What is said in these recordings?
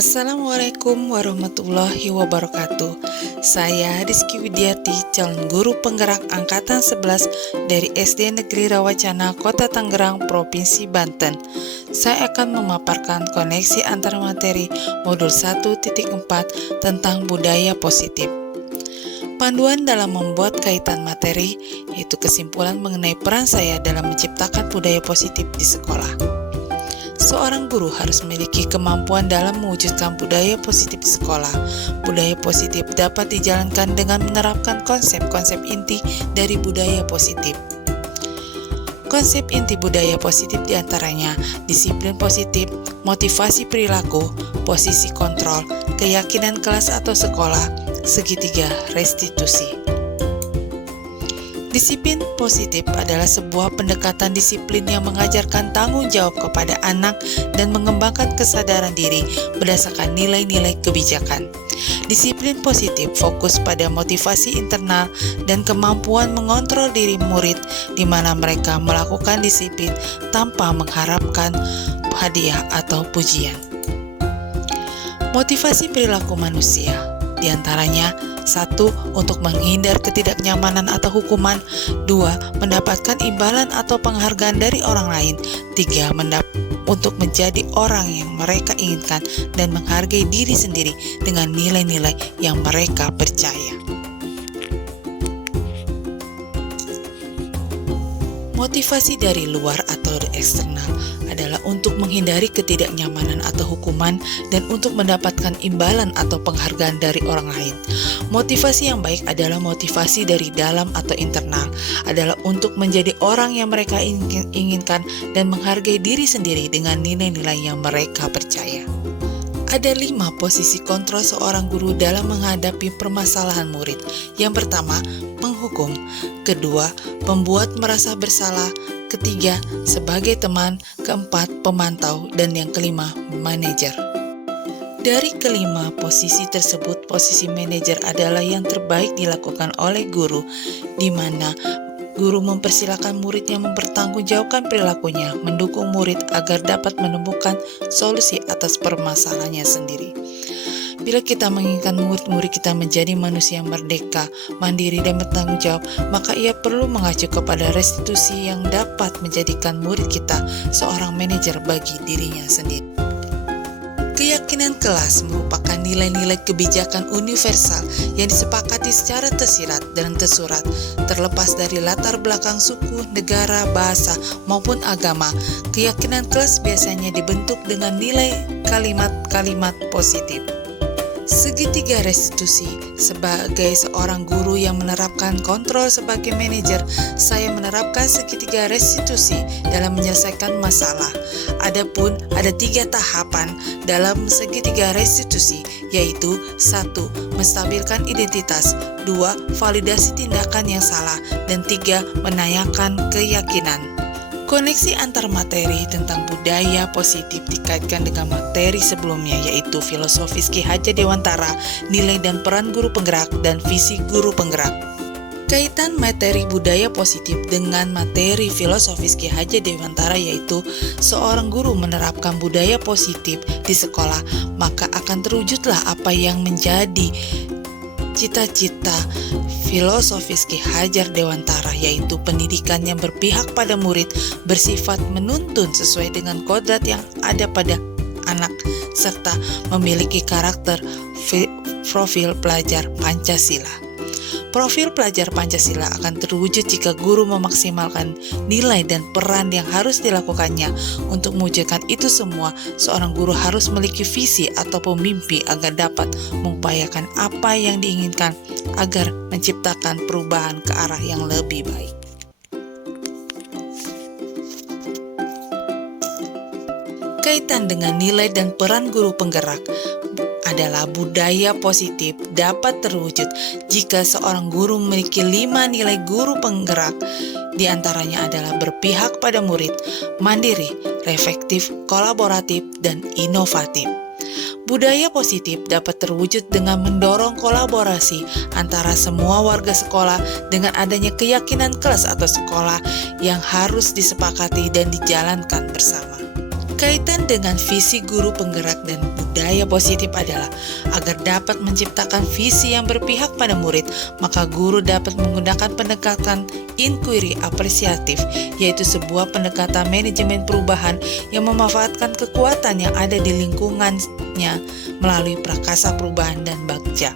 Assalamualaikum warahmatullahi wabarakatuh. Saya Rizky Widiati, calon guru penggerak Angkatan 11 dari SD Negeri Rawacana, Kota Tangerang, Provinsi Banten. Saya akan memaparkan koneksi antar materi modul 1.4 tentang budaya positif. Panduan dalam membuat kaitan materi, yaitu kesimpulan mengenai peran saya dalam menciptakan budaya positif di sekolah. Seorang guru harus memiliki kemampuan dalam mewujudkan budaya positif di sekolah. Budaya positif dapat dijalankan dengan menerapkan konsep-konsep inti dari budaya positif. Konsep inti budaya positif diantaranya disiplin positif, motivasi perilaku, posisi kontrol, keyakinan kelas atau sekolah, segitiga restitusi. Disiplin positif adalah sebuah pendekatan disiplin yang mengajarkan tanggung jawab kepada anak dan mengembangkan kesadaran diri berdasarkan nilai-nilai kebijakan. Disiplin positif fokus pada motivasi internal dan kemampuan mengontrol diri murid, di mana mereka melakukan disiplin tanpa mengharapkan hadiah atau pujian. Motivasi perilaku manusia diantaranya 1. Untuk menghindar ketidaknyamanan atau hukuman. 2. Mendapatkan imbalan atau penghargaan dari orang lain. 3. Untuk menjadi orang yang mereka inginkan dan menghargai diri sendiri dengan nilai-nilai yang mereka percaya. Motivasi dari luar atau eksternal adalah untuk menghindari ketidaknyamanan atau hukuman dan untuk mendapatkan imbalan atau penghargaan dari orang lain. Motivasi yang baik adalah motivasi dari dalam atau internal, adalah untuk menjadi orang yang mereka inginkan dan menghargai diri sendiri dengan nilai-nilai yang mereka percaya. Ada 5 posisi kontrol seorang guru dalam menghadapi permasalahan murid. Yang pertama, menghukum. Kedua, membuat merasa bersalah. Ketiga, sebagai teman. Keempat, pemantau. Dan yang kelima, manajer. Dari kelima posisi tersebut, posisi manajer adalah yang terbaik dilakukan oleh guru, di mana guru mempersilakan muridnya mempertanggungjawabkan perilakunya, mendukung murid agar dapat menemukan solusi atas permasalahannya sendiri. Bila kita menginginkan murid-murid kita menjadi manusia merdeka, mandiri, dan bertanggung jawab, maka ia perlu mengacu kepada restitusi yang dapat menjadikan murid kita seorang manajer bagi dirinya sendiri. Keyakinan kelas merupakan nilai-nilai kebijakan universal yang disepakati secara tersirat dan tersurat, terlepas dari latar belakang suku, negara, bahasa, maupun agama. Keyakinan kelas biasanya dibentuk dengan nilai kalimat-kalimat positif. Segitiga restitusi. Sebagai seorang guru yang menerapkan kontrol sebagai manajer, saya menerapkan segitiga restitusi dalam menyelesaikan masalah. Adapun ada 3 tahapan dalam segitiga restitusi, yaitu 1. Menstabilkan identitas, 2. Validasi tindakan yang salah, dan 3. Menanyakan keyakinan. Koneksi antar materi tentang budaya positif dikaitkan dengan materi sebelumnya, yaitu filosofis Ki Hajar Dewantara, nilai dan peran guru penggerak, dan visi guru penggerak. Kaitan materi budaya positif dengan materi filosofis Ki Hajar Dewantara, yaitu seorang guru menerapkan budaya positif di sekolah, maka akan terwujudlah apa yang menjadi cita-cita filosofis Ki Hajar Dewantara, yaitu pendidikan yang berpihak pada murid, bersifat menuntun sesuai dengan kodrat yang ada pada anak, serta memiliki karakter profil pelajar Pancasila. Profil pelajar Pancasila akan terwujud jika guru memaksimalkan nilai dan peran yang harus dilakukannya. Untuk mewujudkan itu semua, seorang guru harus memiliki visi atau mimpi agar dapat mengupayakan apa yang diinginkan agar menciptakan perubahan ke arah yang lebih baik. Kaitan dengan nilai dan peran guru penggerak adalah budaya positif dapat terwujud jika seorang guru memiliki 5 nilai guru penggerak. Di antaranya adalah berpihak pada murid, mandiri, reflektif, kolaboratif, dan inovatif. Budaya positif dapat terwujud dengan mendorong kolaborasi antara semua warga sekolah dengan adanya keyakinan kelas atau sekolah yang harus disepakati dan dijalankan bersama. Berkaitan dengan visi guru penggerak dan budaya positif adalah agar dapat menciptakan visi yang berpihak pada murid, maka guru dapat menggunakan pendekatan inquiry apresiatif, yaitu sebuah pendekatan manajemen perubahan yang memanfaatkan kekuatan yang ada di lingkungannya melalui prakasa perubahan dan bagja.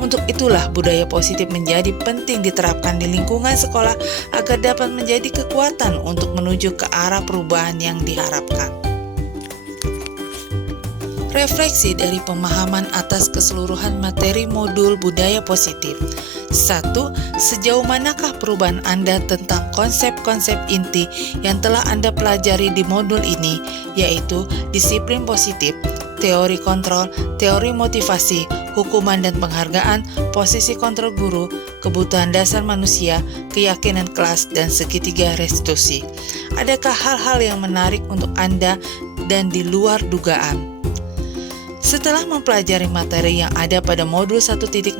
Untuk itulah budaya positif menjadi penting diterapkan di lingkungan sekolah agar dapat menjadi kekuatan untuk menuju ke arah perubahan yang diharapkan. Refleksi dari pemahaman atas keseluruhan materi modul budaya positif. 1. Sejauh manakah perubahan Anda tentang konsep-konsep inti yang telah Anda pelajari di modul ini, yaitu disiplin positif, teori kontrol, teori motivasi, hukuman dan penghargaan, posisi kontrol guru, kebutuhan dasar manusia, keyakinan kelas, dan segitiga restitusi. Adakah hal-hal yang menarik untuk Anda dan di luar dugaan? Setelah mempelajari materi yang ada pada modul 1.4,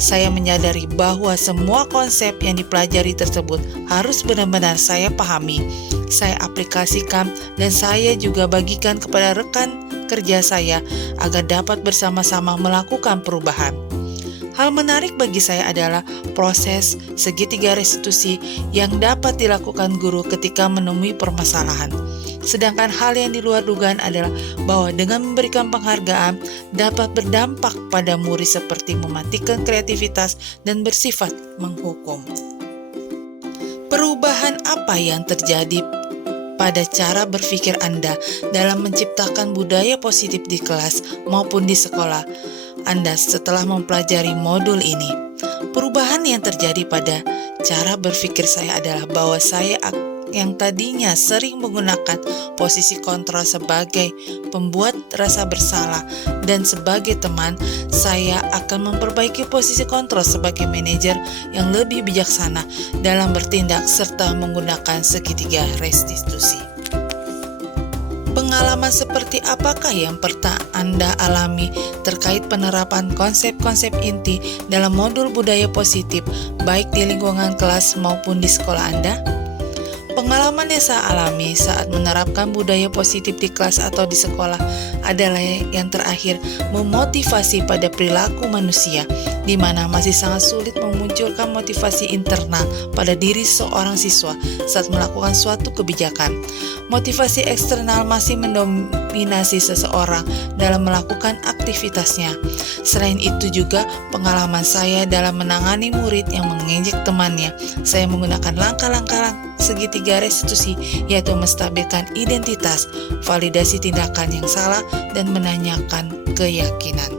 saya menyadari bahwa semua konsep yang dipelajari tersebut harus benar-benar saya pahami, saya aplikasikan, dan saya juga bagikan kepada rekan kerja saya agar dapat bersama-sama melakukan perubahan. Hal menarik bagi saya adalah proses segitiga restitusi yang dapat dilakukan guru ketika menemui permasalahan. Sedangkan hal yang di luar dugaan adalah bahwa dengan memberikan penghargaan dapat berdampak pada murid seperti mematikan kreativitas dan bersifat menghukum. Perubahan apa yang terjadi pada cara berpikir Anda dalam menciptakan budaya positif di kelas maupun di sekolah Anda setelah mempelajari modul ini? Perubahan yang terjadi pada cara berpikir saya adalah bahwa saya yang tadinya sering menggunakan posisi kontrol sebagai pembuat rasa bersalah dan sebagai teman, saya akan memperbaiki posisi kontrol sebagai manajer yang lebih bijaksana dalam bertindak serta menggunakan segitiga restitusi. Pengalaman seperti apakah yang pernah Anda alami terkait penerapan konsep-konsep inti dalam modul budaya positif, baik di lingkungan kelas maupun di sekolah Anda? Pengalaman yang saya alami saat menerapkan budaya positif di kelas atau di sekolah adalah yang terakhir memotivasi pada perilaku manusia, di mana masih sangat sulit memunculkan motivasi internal pada diri seorang siswa saat melakukan suatu kebijakan. Motivasi eksternal masih mendominasi seseorang dalam melakukan aktivitasnya. Selain itu juga pengalaman saya dalam menangani murid yang mengejek temannya, saya menggunakan langkah-langkah segitiga restitusi, yaitu menstabilkan identitas, validasi tindakan yang salah, dan menanyakan keyakinan.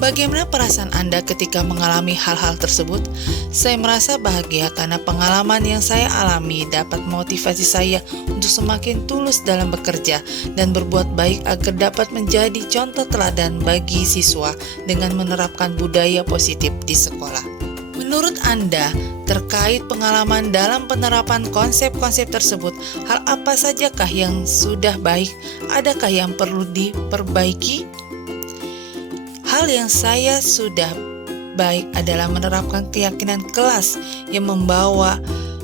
Bagaimana perasaan Anda ketika mengalami hal-hal tersebut? Saya merasa bahagia karena pengalaman yang saya alami dapat memotivasi saya untuk semakin tulus dalam bekerja dan berbuat baik agar dapat menjadi contoh teladan bagi siswa dengan menerapkan budaya positif di sekolah. Menurut Anda, terkait pengalaman dalam penerapan konsep-konsep tersebut, hal apa sajakah yang sudah baik? Adakah yang perlu diperbaiki? Hal yang saya sudah baik adalah menerapkan keyakinan kelas yang membawa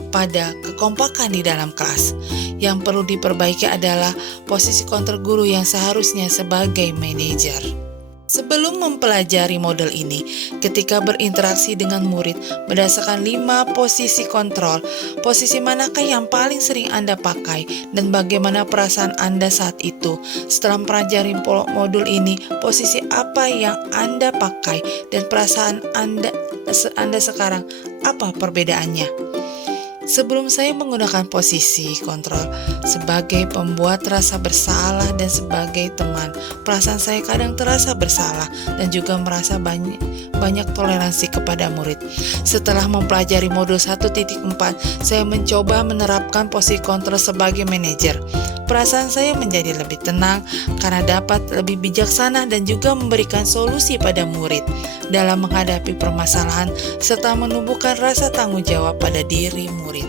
pada kekompakan di dalam kelas. Yang perlu diperbaiki adalah posisi kontrol guru yang seharusnya sebagai manajer. Sebelum mempelajari model ini, ketika berinteraksi dengan murid berdasarkan 5 posisi kontrol, posisi manakah yang paling sering Anda pakai dan bagaimana perasaan Anda saat itu? Setelah mempelajari modul ini, posisi apa yang Anda pakai dan perasaan Anda sekarang, apa perbedaannya? Sebelum saya menggunakan posisi kontrol sebagai pembuat rasa bersalah dan sebagai teman, perasaan saya kadang terasa bersalah dan juga merasa banyak toleransi kepada murid. Setelah mempelajari modul 1.4, saya mencoba menerapkan posisi kontrol sebagai manajer. Perasaan saya menjadi lebih tenang karena dapat lebih bijaksana dan juga memberikan solusi pada murid dalam menghadapi permasalahan serta menumbuhkan rasa tanggung jawab pada diri murid.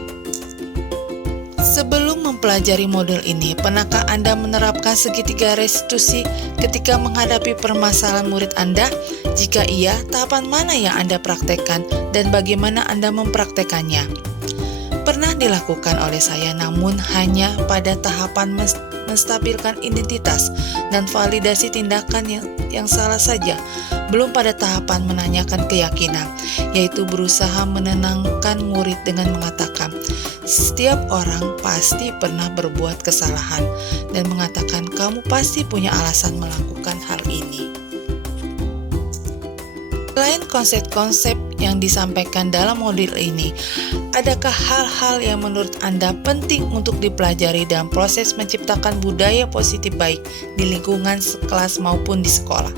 Sebelum mempelajari modul ini, pernahkah Anda menerapkan segitiga restitusi ketika menghadapi permasalahan murid Anda? Jika iya, tahapan mana yang Anda praktekkan dan bagaimana Anda mempraktekannya? Pernah dilakukan oleh saya, namun hanya pada tahapan menstabilkan identitas dan validasi tindakan yang salah saja, belum pada tahapan menanyakan keyakinan, yaitu berusaha menenangkan murid dengan mengatakan, setiap orang pasti pernah berbuat kesalahan, dan mengatakan kamu pasti punya alasan melakukan hal ini. Selain konsep-konsep yang disampaikan dalam modul ini, adakah hal-hal yang menurut Anda penting untuk dipelajari dalam proses menciptakan budaya positif baik di lingkungan kelas maupun di sekolah?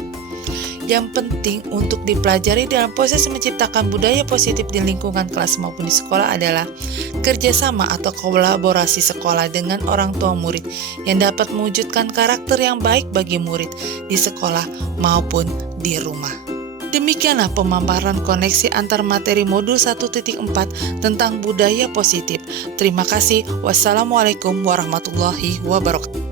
Yang penting untuk dipelajari dalam proses menciptakan budaya positif di lingkungan kelas maupun di sekolah adalah kerjasama atau kolaborasi sekolah dengan orang tua murid yang dapat mewujudkan karakter yang baik bagi murid di sekolah maupun di rumah. Demikianlah pemaparan koneksi antar materi modul 1.4 tentang budaya positif. Terima kasih. Wassalamualaikum warahmatullahi wabarakatuh.